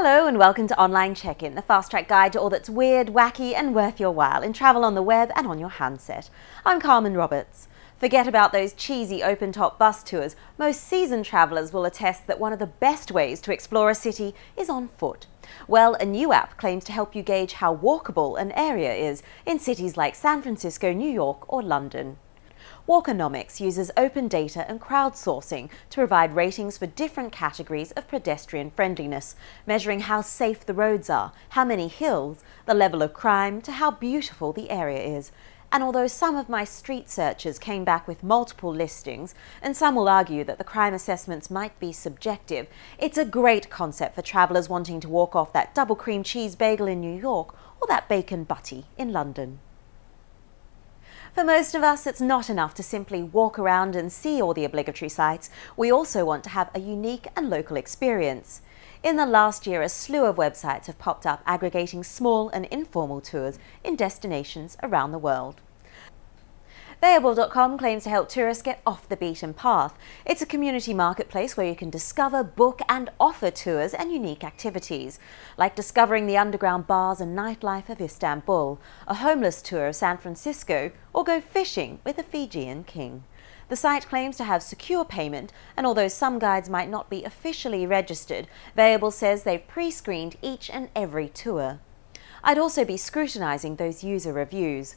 Hello and welcome to Online Check-In, the fast-track guide to all that's weird, wacky and worth your while in travel on the web and on your handset. I'm Carmen Roberts. Forget about those cheesy open-top bus tours. Most seasoned travellers will attest that one of the best ways to explore a city is on foot. Well, a new app claims to help you gauge how walkable an area is in cities like San Francisco, New York or London. Walkonomics uses open data and crowdsourcing to provide ratings for different categories of pedestrian friendliness, measuring how safe the roads are, how many hills, the level of crime, to how beautiful the area is. And although some of my street searches came back with multiple listings, and some will argue that the crime assessments might be subjective, it's a great concept for travellers wanting to walk off that double cream cheese bagel in New York or that bacon butty in London. For most of us, it's not enough to simply walk around and see all the obligatory sites. We also want to have a unique and local experience. In the last year, a slew of websites have popped up aggregating small and informal tours in destinations around the world. Variable.com claims to help tourists get off the beaten path. It's a community marketplace where you can discover, book and offer tours and unique activities, like discovering the underground bars and nightlife of Istanbul, a homeless tour of San Francisco, or go fishing with a Fijian king. The site claims to have secure payment, and although some guides might not be officially registered, Variable says they've pre-screened each and every tour. I'd also be scrutinising those user reviews.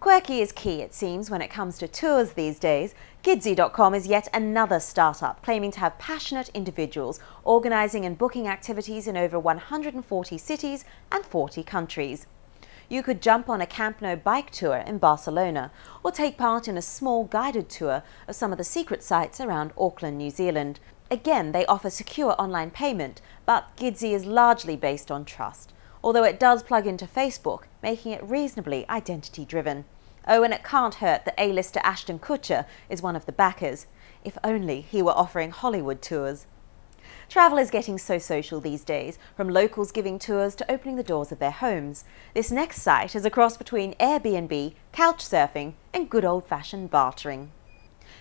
Quirky is key, it seems, when it comes to tours these days. Kidsy.com is yet another startup claiming to have passionate individuals organising and booking activities in over 140 cities and 40 countries. You could jump on a Camp No bike tour in Barcelona or take part in a small guided tour of some of the secret sites around Auckland, New Zealand. Again, they offer secure online payment, but Kidsy is largely based on trust, although it does plug into Facebook, making it reasonably identity-driven. Oh, and it can't hurt that A-lister Ashton Kutcher is one of the backers. If only he were offering Hollywood tours. Travel is getting so social these days, from locals giving tours to opening the doors of their homes. This next site is a cross between Airbnb, couchsurfing and good old-fashioned bartering.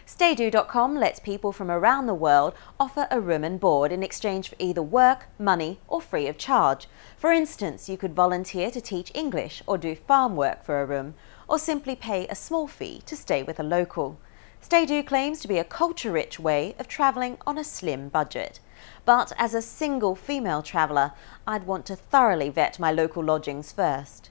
StayDo.com lets people from around the world offer a room and board in exchange for either work, money or free of charge. For instance, you could volunteer to teach English or do farm work for a room, or simply pay a small fee to stay with a local. StayDo claims to be a culture-rich way of travelling on a slim budget. But as a single female traveller, I'd want to thoroughly vet my local lodgings first.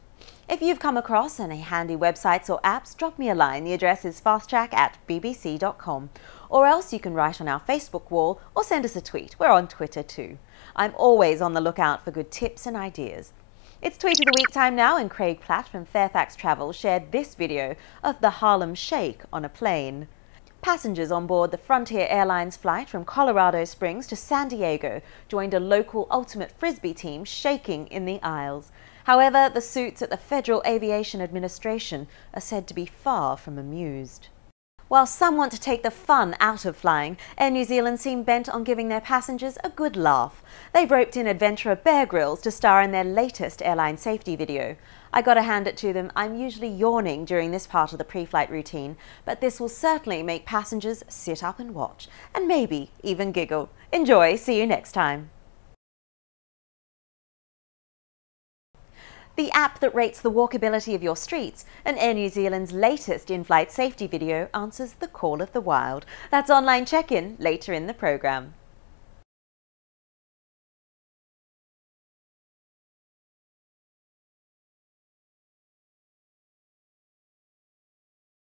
If you've come across any handy websites or apps, drop me a line. The address is fasttrack@bbc.com. Or else you can write on our Facebook wall or send us a tweet. We're on Twitter too. I'm always on the lookout for good tips and ideas. It's Tweet of the Week time now, and Craig Platt from Fairfax Travel shared this video of the Harlem Shake on a plane. Passengers on board the Frontier Airlines flight from Colorado Springs to San Diego joined a local ultimate frisbee team shaking in the aisles. However, the suits at the Federal Aviation Administration are said to be far from amused. While some want to take the fun out of flying, Air New Zealand seem bent on giving their passengers a good laugh. They've roped in adventurer Bear Grylls to star in their latest airline safety video. I gotta hand it to them, I'm usually yawning during this part of the pre-flight routine, but this will certainly make passengers sit up and watch, and maybe even giggle. Enjoy, see you next time. The app that rates the walkability of your streets, and Air New Zealand's latest in-flight safety video answers the call of the wild. That's Online Check-In later in the programme.